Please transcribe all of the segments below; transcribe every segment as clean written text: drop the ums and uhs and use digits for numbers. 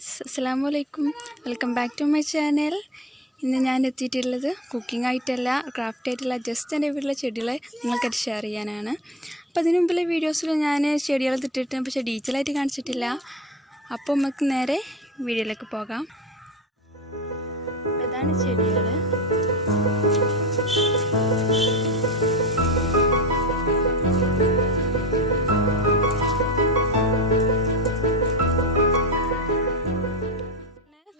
അസ്സലാമു അലൈക്കും, welcome back to my channel. ഇന്ന് ഞാൻ എത്തിയിട്ടുള്ളത് കുക്കിംഗ് ആയിട്ടല്ല, ക്രാഫ്റ്റ് ആയിട്ടല്ല, ജസ്റ്റ് എൻ്റെ വീട്ടിലെ ചെടികളെ നിങ്ങൾക്കായിട്ട് ഷെയർ ചെയ്യാനാണ്. അപ്പോൾ അതിന് മുമ്പിലെ വീഡിയോസിൽ ഞാൻ ചെടികൾ ഇട്ടിട്ട് പക്ഷേ ഡീറ്റെയിലായിട്ട് കാണിച്ചിട്ടില്ല. അപ്പോൾ നമുക്ക് നേരെ വീഡിയോയിലേക്ക് പോകാം. ഇതാണ് ചെടികൾ.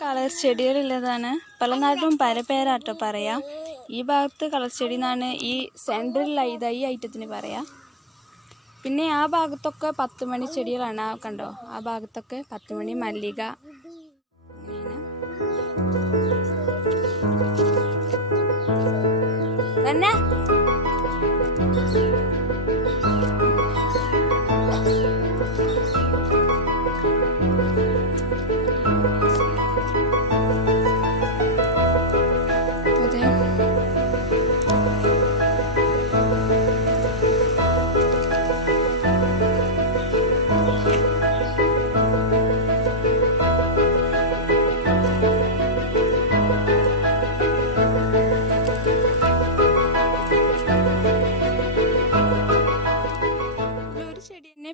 കളർ ചെടികളുള്ളതാണ്. പല നാട്ടിലും പല പേരാട്ടോ പറയാം. ഈ ഭാഗത്ത് കളർ ചെടി എന്നാണ് ഈ സെൻറ്ററിൽ ഈ ഐറ്റത്തിന് പറയാം. പിന്നെ ആ ഭാഗത്തൊക്കെ 10 മണി ചെടികളാണ്. കണ്ടോ, ആ ഭാഗത്തൊക്കെ 10 മണി, മല്ലിക തന്നെ.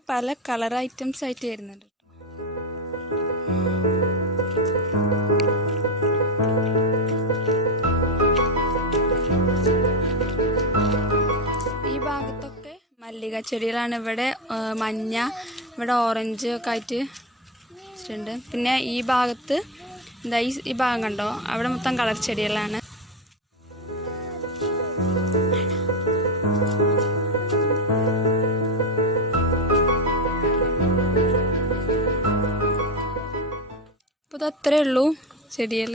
പല കളർ ഐറ്റംസ് ആയിട്ട് വരുന്നുണ്ട്. ഈ ഭാഗത്തൊക്കെ മല്ലിക ചെടികളാണ്. ഇവിടെ മഞ്ഞ, ഇവിടെ ഓറഞ്ച് ഒക്കെ ആയിട്ട് ഉണ്ട്. പിന്നെ ഈ ഭാഗത്ത് എന്താ ഈ ഭാഗം കണ്ടോ, അവിടെ മൊത്തം കളർ ചെടികളാണ്. അപ്പോൾ അതത്രേ ഉള്ളൂ ചെടികൾ.